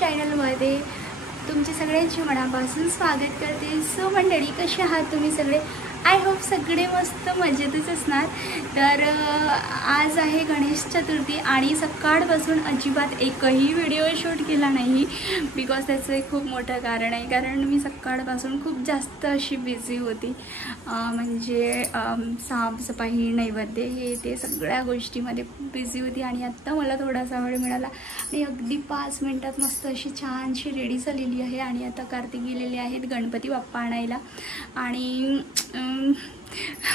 चॅनलमध्ये तुमचे सगळ्यांचे मनापासून स्वागत करते। सो मंडळी, कसे आहात तुम्ही सगळे? आय होप सगळे मस्त मजेतच असणार। तर आज आहे गणेश चतुर्थी आणि सकाळपासून अजिबात एकही व्हिडिओ शूट केला नाही बिकॉज त्याचं एक खूप मोठं कारण आहे। कारण मी सकाळपासून खूप जास्त अशी बिझी होती, म्हणजे साफसफाई, नैवेद्य, हे ते सगळ्या गोष्टीमध्ये खूप बिझी होती। आणि आत्ता मला थोडासा वेळ मिळाला आणि अगदी 5 मिनिटात मस्त अशी छानशी रेडी झालेली आहे। आणि आता कार्तिक गेलेले आहेत गणपती बाप्पा आणायला। आणि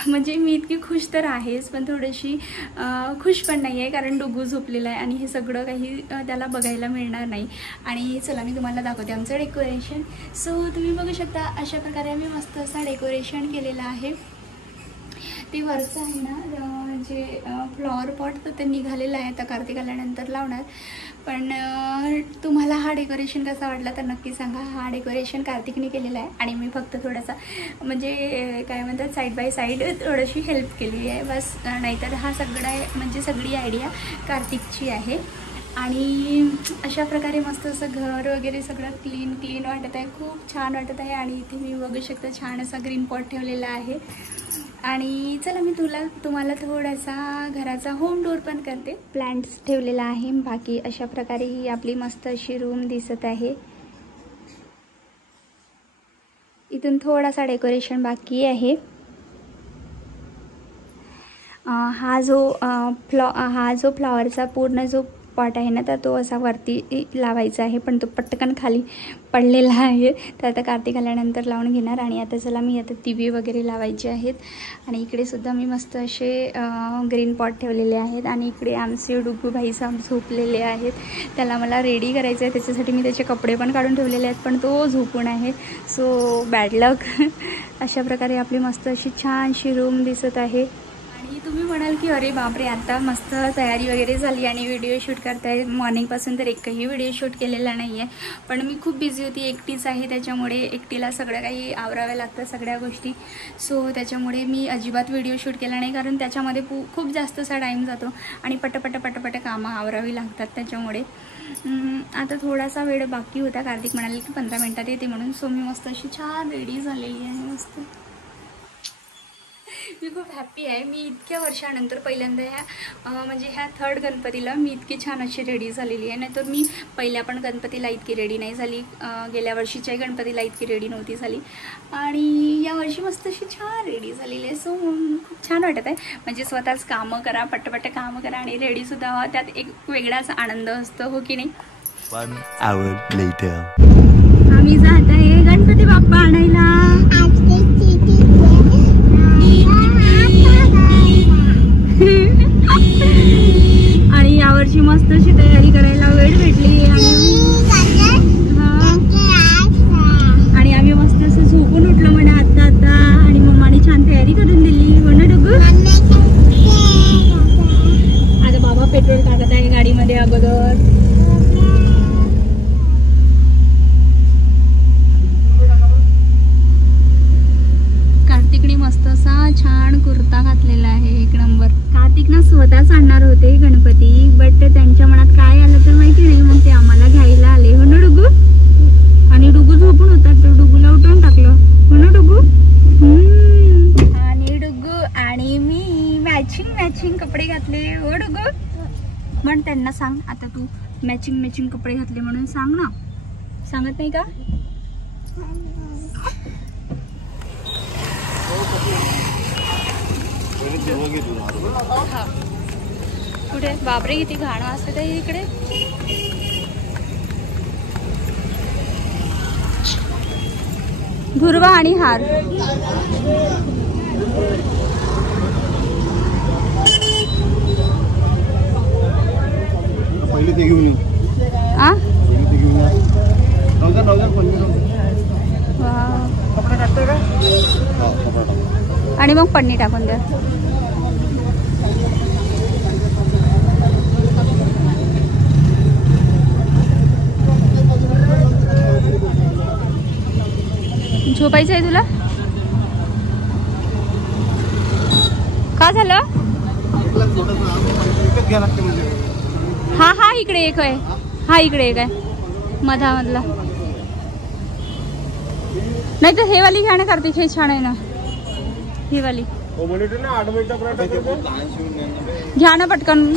म्हणजे मी इतकी खुश तर आहेच, पण थोडीशी खुश पण नाही आहे, कारण डुगू झोपलेला आहे आणि हे सगळं काही त्याला बघायला मिळणार नाही। आणि चला मी तुम्हाला दाखवते आमचं डेकोरेशन। सो तुम्ही बघू शकता, अशा प्रकारे आम्ही मस्त असं डेकोरेशन केलेलं आहे। ते वरचं आहे ना, जे फ्लॉवर पॉट तर ते निघालेलं आहे, आता कार्तिक आल्यानंतर लावणार। पण तुम्हाला हा डेकोरेशन कसा वाटला तर नक्की सांगा। हा डेकोरेशन कार्तिकने केलेला आहे आणि मी फक्त थोडासा म्हणजे काय म्हणतात साईड बाय साईड थोडीशी हेल्प केली आहे बस, नाहीतर हा सगळा म्हणजे सगळी आयडिया कार्तिकची आहे। आणि अशा प्रकारे मस्त असं घर वगैरे सगळं क्लीन वाटत आहे, खूप छान वाटत आहे। आणि इथे मी बघू शकता छान असा ग्रीन पॉट ठेवलेला आहे। आणि चला मी तुम्हाला थोडासा घराचा होम टूर पण करते। प्लांट्स ठेवलेला आहे, बाकी अशा प्रकारे ही आपली मस्त अशी रूम दिसत आहे। इथून थोडासा डेकोरेशन बाकी आहे। हा जो फ्लॉवरचा पूर्ण जो पॉट आहे ना, तर तो असा वरती लावायचा आहे, पण तो पटकन खाली पडलेला आहे। तर आता कार्तिक आल्यानंतर लावून घेणार। आणि आता चला मी आता दिवे वगैरे लावायचे आहेत। आणि इकडे सुद्धा मी मस्त असे ग्रीन पॉट ठेवलेले आहेत। आणि इकडे आमचे डुगू भाई साहेब झोपलेले आहेत, त्याला मला रेडी करायचं आहे, त्याच्यासाठी मी त्याचे कपडे पण काढून ठेवलेले आहेत, पण तो झोपून आहे। सो बॅड लक। अशा प्रकारे आपली मस्त अशी छानशी रूम दिसत आहे। आणि तुम्ही म्हणाल की अरे बापरे, आता मस्त तयारी वगैरे झाली आणि व्हिडिओ शूट करताय। मॉर्निंगपासून तर एकही व्हिडिओ शूट केलेला नाही आहे, पण मी खूप बिझी होती, एकटीच आहे, त्याच्यामुळे एकटीला सगळं काही आवराव्या लागतं सगळ्या गोष्टी। सो त्याच्यामुळे मी अजिबात व्हिडिओ शूट केला नाही, कारण त्याच्यामध्ये खूप जास्तसा टाईम जातो आणि पटपट कामं आवरावी लागतात। त्याच्यामुळे आता थोडासा वेळ बाकी होता। कार्तिक म्हणाले की 15 मिनिटात येते म्हणून। सो मी मस्त अशी छान रेडी झालेली आहे। मस्त मी खूप हॅप्पी आहे। मी इतक्या वर्षानंतर पहिल्यांदा म्हणजे ह्या 3rd गणपतीला मी इतकी छान अशी रेडी झालेली आहे। नाहीतर मी पहिल्या पण गणपतीला इतकी रेडी नाही झाली, गेल्या वर्षीच्याही गणपतीला इतकी रेडी नव्हती झाली, आणि यावर्षी मस्त अशी छान रेडी झालेली आहे। सो खूप छान वाटत आहे, म्हणजे स्वतःच कामं करा, पटपट कामं करा आणि रेडीसुद्धा व्हा, त्यात एक वेगळाच आनंद असतो, हो की नाही? 1 hour later. आम्ही जात आहे गणपती बाप्पा आणायला। आणि यावर्षी मस्त अशी तयारी करायला वेळ भेटली आणि आम्ही मस्त असं झोपून उठलो म्हणा आता आणि मम्माने छान तयारी करून दिली, हो ना डुगू? आता बाबा पेट्रोल टाकत आहे गाडीमध्ये अगोदर। कार्तिकने मस्त असा छान कुर्ता घातलेला आहे, एक नंबर। कार्तिकना स्वतःच आणणार होते गणपती, बट त्यांच्या मनात काय आलं तर माहिती नाही, मग ते आम्हाला घ्यायला आले, हो ना डुगू? आणि डुगू झोपून होता, तर डुगूला उठवून टाकलं, हो ना डुगू? आणि डुगू आणि मी मॅचिंग कपडे घातले, हो डुगू? म्हण त्यांना सांग, आता तू मॅचिंग कपडे घातले म्हणून सांग ना, सांगत नाही का? कुठे बापरे, किती घाण असते ते इकडे। धुर्वा आणि हार पहिले ते घेऊन आणि मग पन्नी टाकून द्या। झोपायचं आहे तुला? का झालं? हा हा इकडे एक आहे, हा इकडे एक आहे। मधामधला नाही तर हे वाली घ्या ना कार्तिक, हे छान आहे ना ही वाली. घ्या ना पटकन.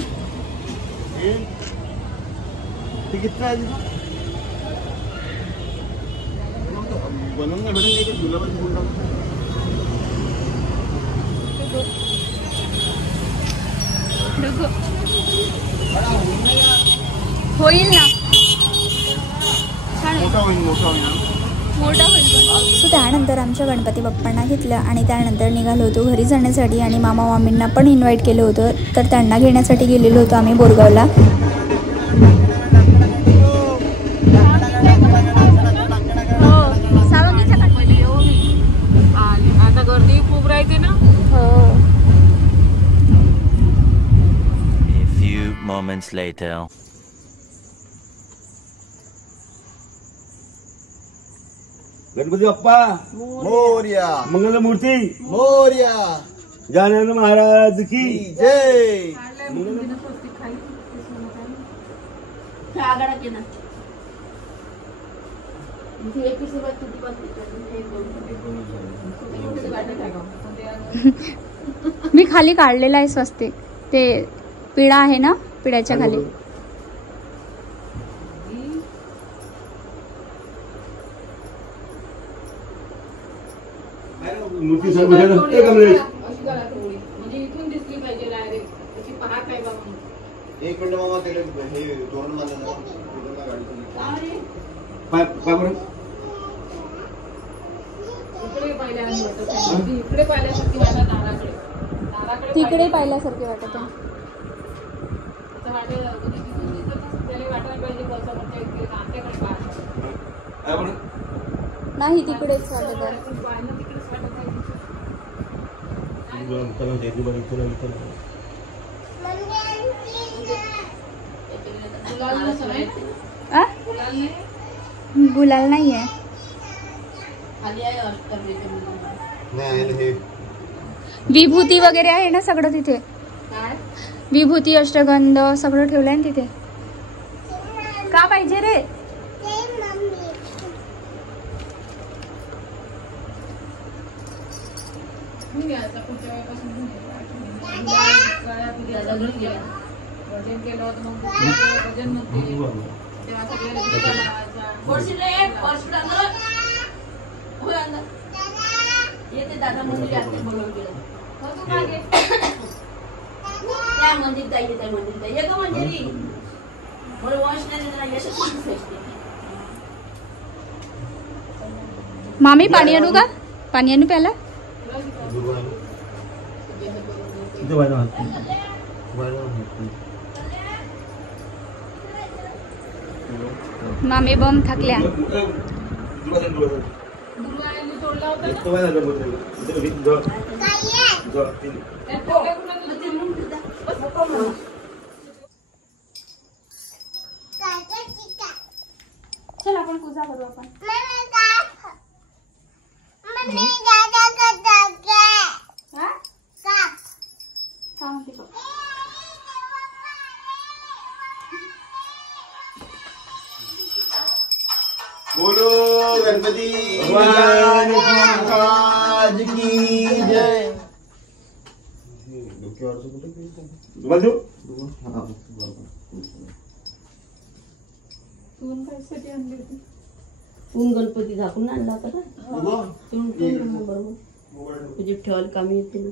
होईल ना, सो त्यानंतर आमच्या गणपती बाप्पांना घेतलं आणि त्यानंतर निघालो होतो घरी जाण्यासाठी. आणि मामा मामींना पण इन्व्हाइट केलं होतं, तर त्यांना घेण्यासाठी गेलेलो होतो आम्ही बोरगावला. आता गर्दी खूप राहते ना. A few moments later. Ganpati Bappa Morya, Mangalmurti Morya, Gajanan Maharaj की जय. मी खाली काढलेला आहे स्वस्तिक, ते पिढा आहे ना, पिढ्याच्या खाली. मूर्ती सर्व इथून दिसली पाहिजे डायरेक्ट, त्याची पहाट आहे बाबा. एक मिनिट मामा, ते हे तोरण बांधलं इकडे पाहिल्यासारखी वाटत, इकडे पाहिल्यासारखी वाटत, दाराकडे तिकडे पाहिल्यासारखे वाटत आहे. त्याला वाटायला पाहिजे कसं म्हणजे आमच्याकडे पाहत नाही, तिकडेच वाटत आहे. पाहिलं तिकडेच वाटत आहे. गुलाल नाही आहे. विभूती वगैरे आहे ना सगळं तिथे. विभूती, अष्टगंध सगळं ठेवलंय ना तिथे. का पाहिजे रे? भजन केलं होतं मग भजन म्हणते तेव्हा सगळ्या येते दादा मंदिर बोलवून गेलं त्या मंदिर जायचे, त्या मंदिर जायचे का मंदिरी बरं वंश नाही यशस्वी. मामी पाणी आणू का? पाणी आणू प्याला? मामी बम थकल्या. चल आपण पूजा करू. आपण बोलो गणपती महाराज की जय. ऊन गणपती झाकून आणला होता का? बरोबर तुझी ठेवायला कामी येते ना.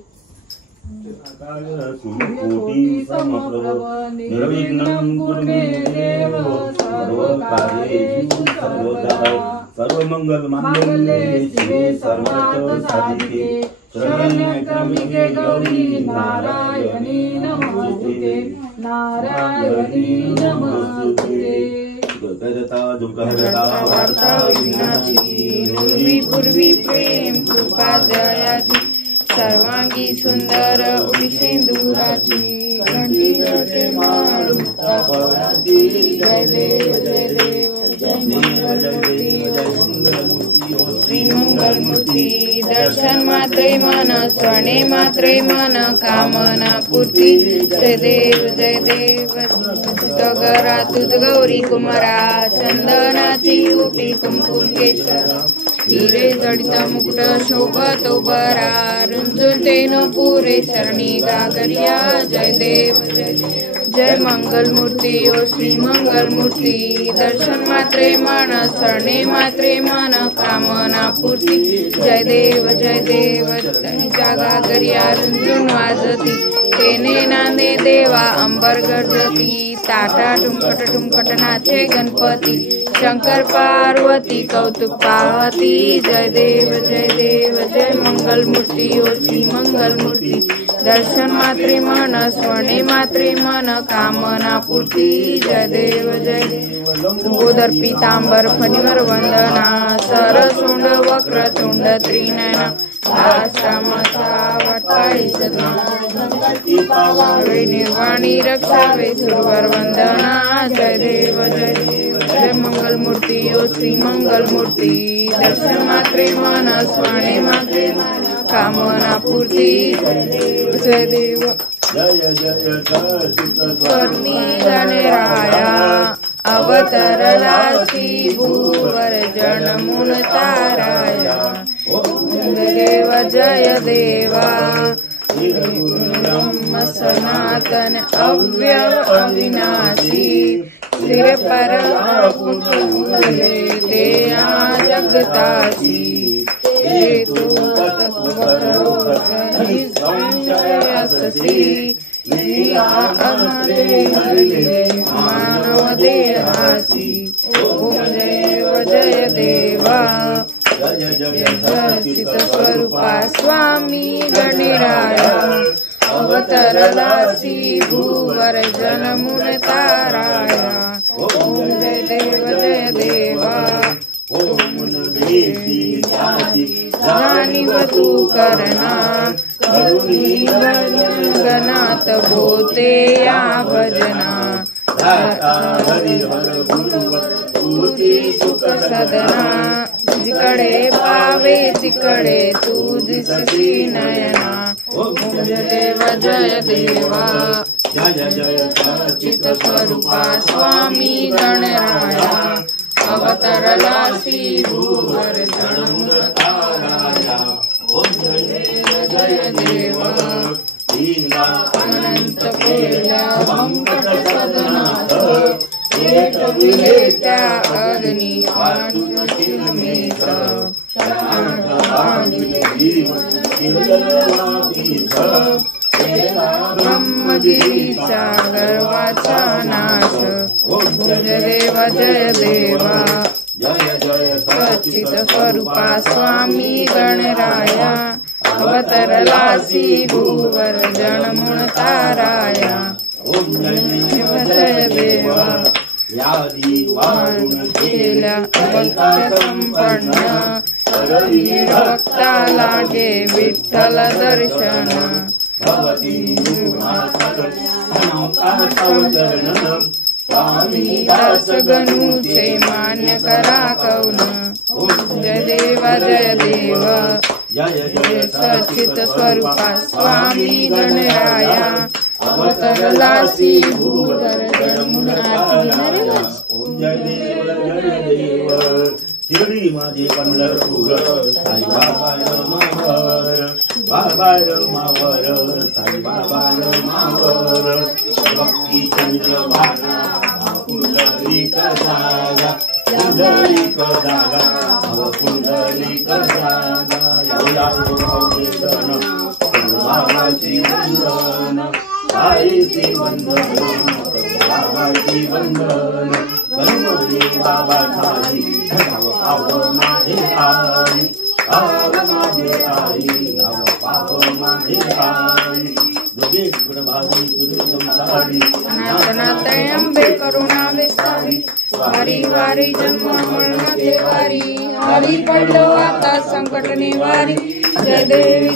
सर्व मंगल मांगल्ये शिवे सर्वार्थ साधिके शरण्ये गौरी नारायणी नमोस्तुते नारायणी नमोस्तुते. वार्ता विघ्नाची पूर्वी प्रेम कृपा जयाची सर्वांगी सुंदर उडी सिंदुराची घंटी जटे मारुता जय देव जय देव श्री मंगल मूर्ती दर्शन मात्रे मन स्वने मात्रे मन कामना पूर्ती जय देव गरा तुझ गौरी कुमारा चंदनाची उटी कुंकुम केशर हिरे जडित मुकुट शोभतो बरा रुंजुते न पुरे चरणी गागरिया जय देव जय मंगल मूर्ती ओ श्री मंगल मूर्ती दर्शन मात्रे मन शरणे मात्रे मन कामना पूर्ती जय देव जागा गरिया रुंजून वाजती तेने नांदे देवा अंबर गरजती ताटा ठुमकट नाचे गणपती शंकर पार्वती कौतुक पावती जय देव जय मंगल मूर्ती ओ श्री मंगल मूर्ती दर्शन मात्रे मन स्वने मात्रे मन कामना पूर्ती जय देव गोदर पीतांबर फणीवर वंदना सरसुंड वक्र तुंड त्रिनयना आश्रमाचा वाटपाळी निर्वाणी रक्षावे सुरवर वंदना जय देव जय मंगल मूर्ती ओ श्री मंगल मूर्ती दर्शन मात्रे मन स्वने मात्रे कामना पूर्ती जय देव स्वर्णी गणराया अवतरलासी भूवर जनमुन ताराया देव जय देवा ब्रह्म सनातन अव्यव अविनाशी सिर पर पुले ते जगतासी हेतु मानव देहासी ओम जय देवा चित स्वरूपा स्वामी गणराया अवतरलासी भूवर जनमुन ताराया ओम जय देवा जाणीव तू करना गणात बोते या भजना सुख सदना जिकडे पावे तिकडे तू दिसती नयना ओम जय देवा चित स्वरूपा स्वामी गणराया अवतरलासी भूवर जनमुन ताराया ओम जय देवा अनंत केला संकट सदनाथ एक विहेत्या अग्नी आठुषिलमेत ब्रह्मगिरीचा गर्वाचा नाश जय देवा सच्चित स्वरूपा स्वामी गणराया अवतरलासी भूवर जनमुन ताराया जय देवा केल्या संपन्न भक्ता लागे विठ्ठल दर्शन स्वामी दास गणूचे मान्य करा कौन जय देव सच्चित स्वरूपा स्वामी गणराया अवतरलासी भूवर जनमुन शिर्डी माझे पंढरपूर साई बाबा रमावर साई बाबा रमावर भक्ती चंद्र भागा पुंडलिक जागा पुंडलिक जागा पुंडलिक जागा बाबाची वंदन साईची वंदन बाबाची वंदन गणपती बाबा खाली नाव पाव माझे आई पाव माझे आई नाव पाव माझे आई दुर्गे भावी दुर्गम सारी अनाथनाथय अंबे करुणा विस्तारी वारी वारी जन्म मरणाचे वारी, हरी पडलो आता संकट निवारी. जय देवी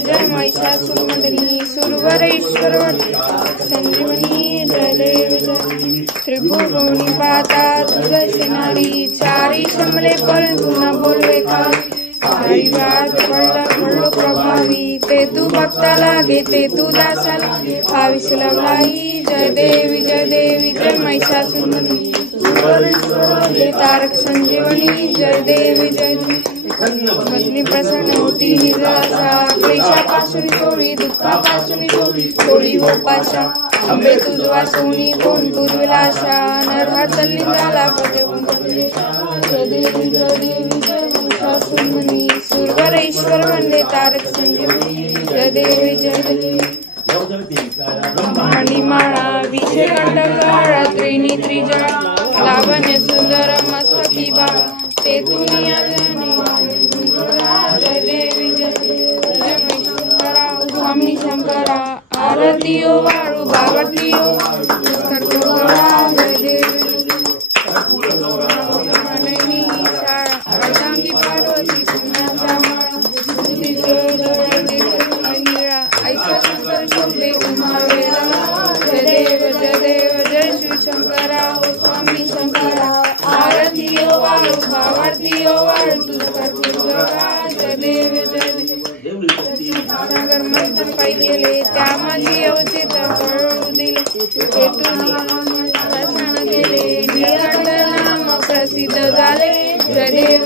जय महिषासुरमर्दिनी, सुरवरेश्वर संजीवनी. जय देवी जय त्रिभुवनी पाहता तुझनारी, चारी शमले परंतु न बोलवे का. हरी बात पडलो प्रभावी, ते तू भक्ता लागे ते तू दासाला भाविस लवलाई. जय देवी जय महिषासुरमर्दिनी, तारक संजीवनी. जय देवी पत्नी प्रसन्न होती निराशा, क्लेशापासून सोडी दुःखापासून सोडी हो पाशा. अंबे तुझ वासुनी कोण दुर्विलाशा, नरहर तल्ली झाला पते. जय देवी जय महिषासुरमर्दिनी, सुरवरेश्वर वंदे तारक संजीवनी. जय देवी मणिमाळा विषयकंठकाळ त्रिनेत्री जळ, लावण्य सुंदर मस्तकी बाळ, ते दुनिया जाणे. जय देवी जय शंकरा, स्वामी शंकरा. आरती ओ वाळू बावरती ओ कर्कगोळा. जय देवी मननी शाळा, अर्धांगी पार्वती पुण्याचा माळा. ऐसा शंकर शोभे उमावेला. जय देव जय शिवशंकरा, हो स्वामी शंकरा. आरती ओ वाळू भावारती ओ वाळू तुझा कर्कगोळा. जय देव सागर मंथन पायी गेले, त्या माझी अवचित कळू दिले. दर्शन केले, निराट नाम प्रसिद्ध झाले. जय देव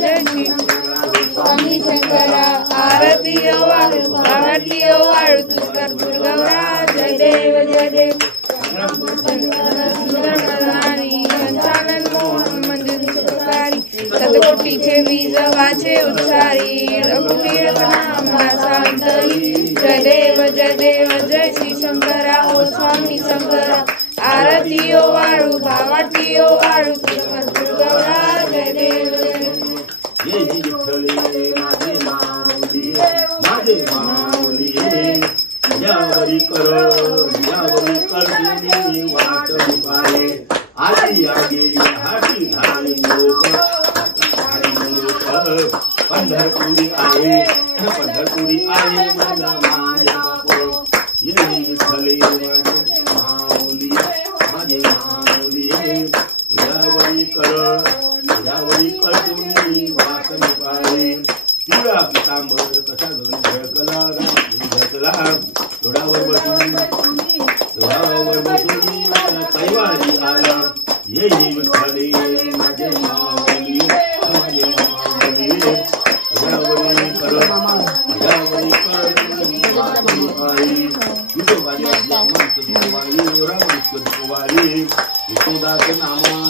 जय शिव स्वामी शंकरा. आरती ओ वाळू आरती ओ वाळू तुझा कर्कगोळा. जय देव संचालन मोहन मंदिर सुखकारी, शतकोटीचे वीज वाचे उच्चारी. रघुवीर नाम सांतरी. जय देव जय श्री शंकरा, हो स्वामी शंकरा. आरती ओ वाळू भावारती ओ वाळू तुझा कर्कगोळा. जय देव यावरी करते वाट पाये. आली गेली हाती झाली लोक, पंढरपुरी आहे माझा माझ्या बाप. ये विठ्ठल माऊली माझे माऊली. यावरी करते वाट पाये. तिला पितांबर कसा झळकला थोडावर बसून कैवारी आला. ये विठ्ठले माझे माऊली माझे माऊली. यावरी कर विष्णुदास नामा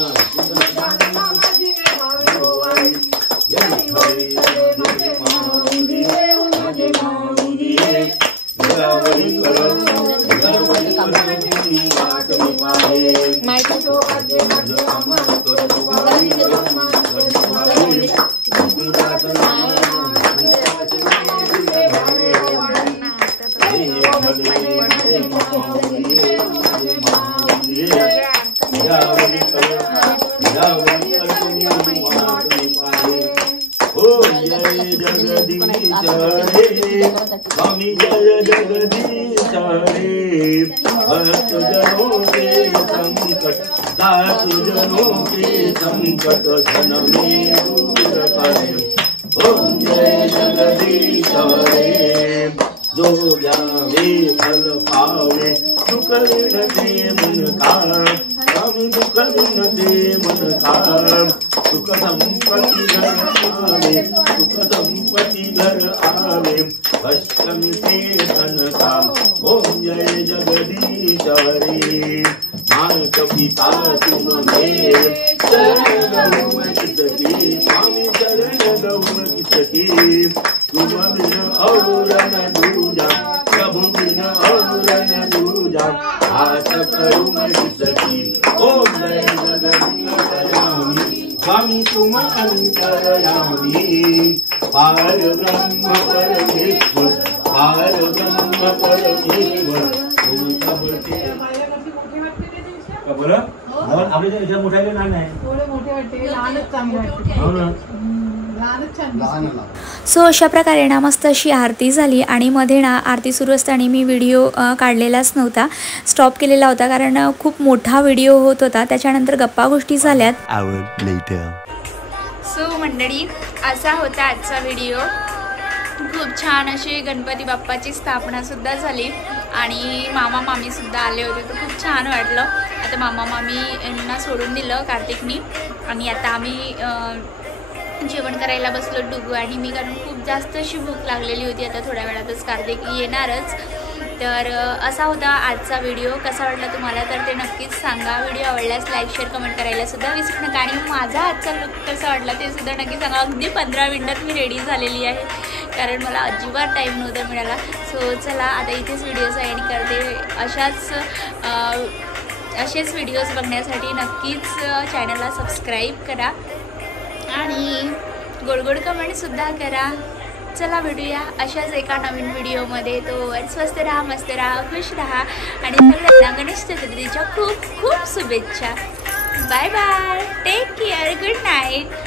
स्वामी जय जगदीश रे. भक्त जनों के संकट दासु जनों के संकट क्षण में दूर करे. ओम जय जगदीश रे. जो ज्ञावे फल पावे, दुख दे मन का. स्वामी दुख दे मन का. सुख संपत्ति घर आवे, सुख संपत्ति घर आवे. अष्टमी से धन काम. ओम जय जगदीश रे. मात पिता तुम मेरे, शरण गौम किसकी. स्वामी शरण गौम किसकी. तुम बिन और न दूजा, प्रभु बिन और न दूजा. आस करूँ मैं किसकी. ओम जय जगदीश स्वामी तुम अंतरयामी. पार ब्रह्म परमेश्वर, पार ब्रह्म परमेश्वर. तुम सबके बोला आपल्या याच्या मोठ्याला लहान आहे. थोडे मोठे वाटते, लहानच चांगले वाटते. हो ना. लहानच छान लहान दिसते. लहान. सो अशा प्रकारे ना मस्त अशी आरती झाली आणि मध्ये ना आरती सुरू असताना मी व्हिडिओ काढलेलाच नव्हता, स्टॉप केलेला होता कारण खूप मोठा व्हिडिओ होत होता. त्याच्यानंतर गप्पा गोष्टी झाल्यात. Hour later. सो मंडळी, असा होता आजचा व्हिडिओ. खूप छान अशी गणपती बाप्पाची स्थापनासुद्धा झाली आणि मामा मामीसुद्धा आले होते, तर खूप छान वाटलं. आता मामा मामी यांना सोडून दिलं कार्तिकनी आणि आता आम्ही जेवण करायला बसलो डुगू आणि मी, कारण खूप जास्त अशी भूक लागलेली होती. आता थोड्या वेळातच कार्तिक येणारच. तर असा होता आजचा व्हिडिओ. कसा वाटला तुम्हाला तर ते नक्कीच सांगा. व्हिडिओ आवडल्यास लाईक शेअर कमेंट करायला सुद्धा विसरू नका आणि माझा आजचा लुक कसा वाटला ते सुद्धा नक्की सांगा. अगदी 15 मिनिटात मी रेडी झालेली आहे कारण मला अजिबात टाईम नव्हता मिळाला. सो चला आता इथेच व्हिडिओज एंड करते. असेच व्हिडिओज बघण्यासाठी नक्कीच चॅनलला सबस्क्राईब करा आणि गोड गोड कमेंटसुद्धा करा. चला भेटूया अशाच एका नवीन व्हिडिओमध्ये. तोवर स्वस्त राहा, मस्त राहा, खुश राहा आणि सगळ्यांना गणेश चतुर्थीच्या खूप खूप शुभेच्छा. Bye bye, take care, good night.